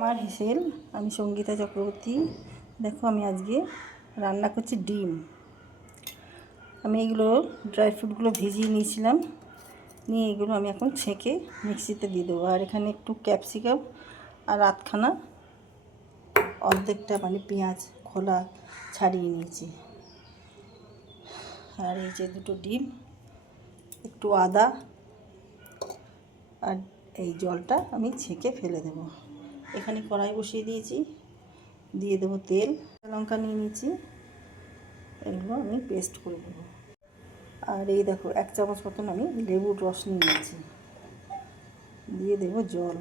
আমার হেসেল, আমি সঙ্গীতা চক্রবর্তী। দেখো আমি আজকে রান্না করছি ডিম। আমি এগুলো ড্রাই ফ্রুটগুলো ভিজিয়ে নিয়েছিলাম, নিয়ে এগুলো আমি এখন ছেঁকে মিক্সিতে দিয়ে দেবো। আর এখানে একটু ক্যাপসিকাম আর আধখানা অর্ধেকটা পেঁয়াজ খোলা ছাড়িয়ে নিয়েছি। আর এই যে দুটো ডিম, একটু আদা, আর এই জলটা আমি ছেঁকে ফেলে দেবো। এখানে কড়াই বসিয়ে দিয়েছি, দিয়ে দেবো তেল, লঙ্কা নিয়ে নিয়েছি, এগুলো আমি পেস্ট করে দেবো। আর এই দেখো 1 চামচ মতন আমি লেবুর রস নিয়ে নিয়েছি, দিয়ে দেবো জল।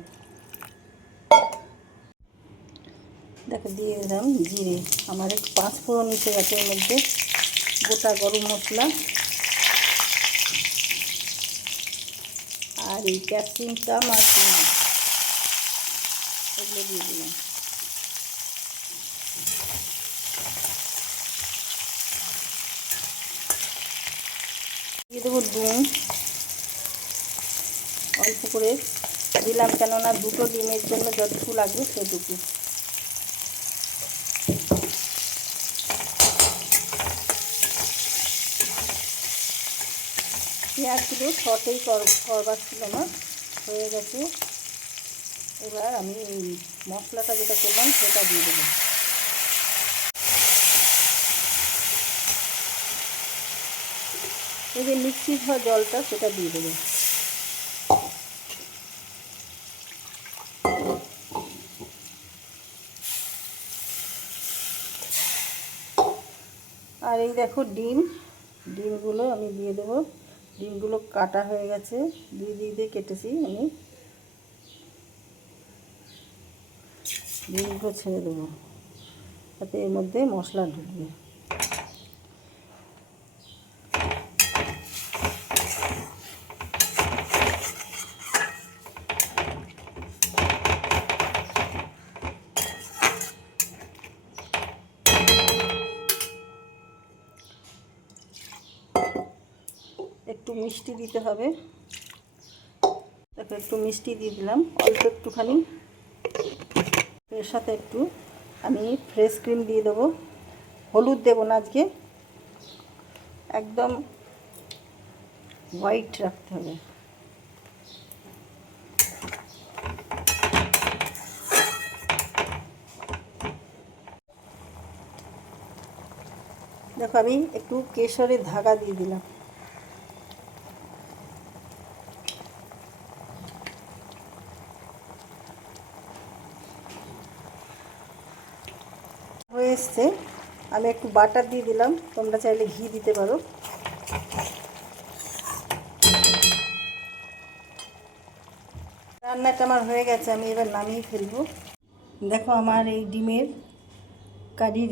দেখো দিয়ে দিলাম জিরে। আমার এক 5 ফোড়ন মিশে গেছে, এর মধ্যে গোটা গরম মশলা আর এই ক্যাপসিকাম আর পেঁয়াজ এগুলো দিয়ে দিলাম। দিয়ে দেবো নুন, অল্প করে দিলাম, কেননা দুটো ডিমের জন্য যতটুকু লাগবে সেটুকু। পেঁয়াজগুলো শর্টেই করবার ছিল না, হয়ে গেছে। এবার আমি এই মশলাটা যেটা করলাম সেটা দিয়ে দেবো। এই যে মিক্সি ধোয়া জলটা সেটা দিয়ে দেবো। আর এই দেখো ডিমগুলো আমি দিয়ে দেবো। ডিমগুলো কাটা হয়ে গেছে, দিয়ে কেটেছি আমি। ডিমগুলো ছেড়ে দেবো, যাতে এর মধ্যে মশলা ঢুকবে। একটু মিষ্টি দিতে হবে, দেখো একটু মিষ্টি দিয়ে দিলাম, অল্প একটুখানি। এর সাথে একটু আমি ফ্রেশ ক্রিম দিয়ে দেবো। হলুদ দেবো না আজকে, একদম হোয়াইট রাখতে হবে। দেখো আমি একটু কেশরের ধাগা দিয়ে দিলাম। হয়ে এসছে, আমি একটু বাটার দিয়ে দিলাম, তোমরা চাইলে ঘি দিতে পারো। রান্নাটা আমার হয়ে গেছে, আমি এবার নামিয়ে ফেলবো। দেখো আমার এই ডিমের কারি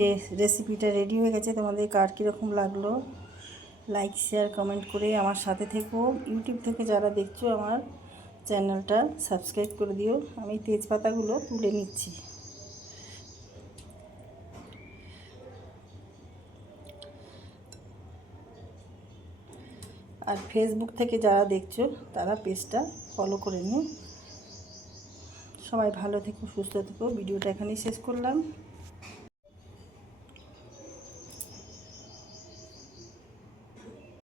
রেসিপিটা রেডি হয়ে গেছে। তোমাদের কার কীরকম লাগলো লাইক শেয়ার কমেন্ট করে আমার সাথে থেকো। ইউটিউব থেকে যারা দেখছো আমার চ্যানেলটা সাবস্ক্রাইব করে দিও। আমি তেজপাতাগুলো তুলে নিচ্ছি। আর ফেসবুক থেকে যারা দেখছো তারা পেজটা ফলো করে নিও। সবাই ভালো থেকো, সুস্থ থেকো। ভিডিওটা এখানেই শেষ করলাম।